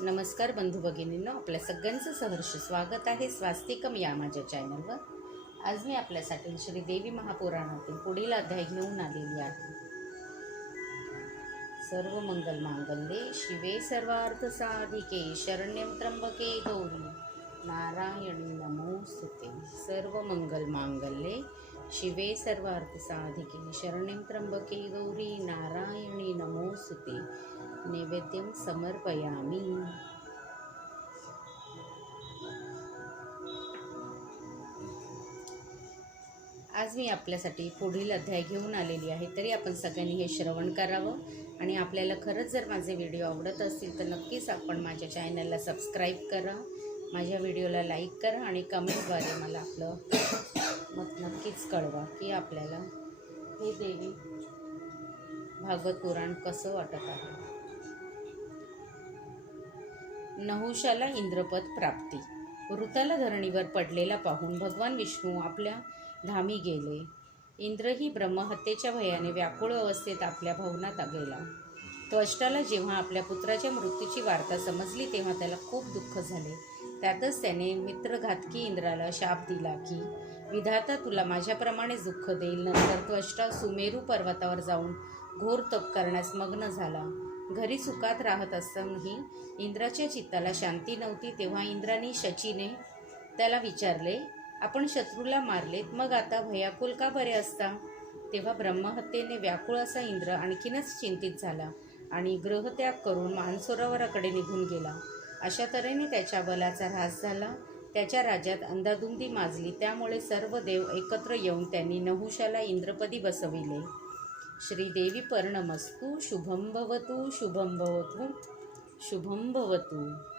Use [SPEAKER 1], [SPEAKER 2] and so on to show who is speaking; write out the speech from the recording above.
[SPEAKER 1] नमस्कार बंधू भगिनींनो आपल्या सगळ्यांचं सहर्ष स्वागत आहे स्वास्तिकम या माझ्या चॅनलवर आज मी आपल्यासाठी श्री देवी महापुराणातील पुढील अध्याय घेऊन आलेली आहे. सर्व मंगल मांगल्ये शिवे सर्वार्थ साधिके शरण्यम त्र्यंबके गौरी. नारायणी नमोस्तुते सर्व मंगल मांगल्ये शिवे सर्वार्थ साधिके शरण्यम त्र्यंबके गौरी. नारायणी नमोस्तुते नैवेद्यं समर्पयामि। आज मी आपल्यासाठी पुढील अध्याय घेऊन आलेली आहे. तरी आपण सगळ्यांनी हे श्रवण करावं. आणि आपल्याला खरंच जर माझे व्हिडिओ आवडत असतील तर नक्कीच आपण माझ्या चॅनलला सबस्क्राईब करा. माझ्या व्हिडिओला लाईक करा आणि कमेंटद्वारे मला आपलं मत नक्कीच कळवा की आपल्याला हे देवी भागवत पुराण कसं वाटत आहे. नहुशाला इंद्रपद प्राप्ती. वृताला धरणीवर पडलेला पाहून भगवान विष्णू आपल्या धामी गेले. इंद्रही ब्रह्महत्येच्या भयाने व्याकुळ अवस्थेत आपल्या भवनात गेला त्वष्टाला जेव्हा आपल्या पुत्राच्या मृत्यूची वार्ता समजली तेव्हा त्याला खूप दुःख झाले. त्यातच त्याने मित्रघातकी इंद्राला शाप दिला की विधाता तुला माझ्याप्रमाणेच दुःख देईल. नंतर त्वष्टा सुमेरू पर्वतावर जाऊन घोर तप करण्यास मग्न झाला. घरी सुखात राहत असतानाही इंद्राच्या चित्ताला शांती नव्हती तेव्हा इंद्राने शचीने त्याला विचारले आपण शत्रूला मारलेत मग आता भयाकुल का बरे असता? तेव्हा ब्रह्महत्येने व्याकुळ असा इंद्र आणखीनच चिंतित झाला आणि ग्रहत्याग करून मानसरोवराकडे निघून गेला. अशा तऱ्हेने त्याच्या बलाचा ऱ्हास झाला. त्याच्या राज्यात अंधाधुंदी माजली त्यामुळे सर्व देव एकत्र येऊन त्यांनी नहुशाला इंद्रपदी बसविले. श्रीदेवी पर्णमस्तु शुभं भवतु शुभं भवतु शुभं भवतु।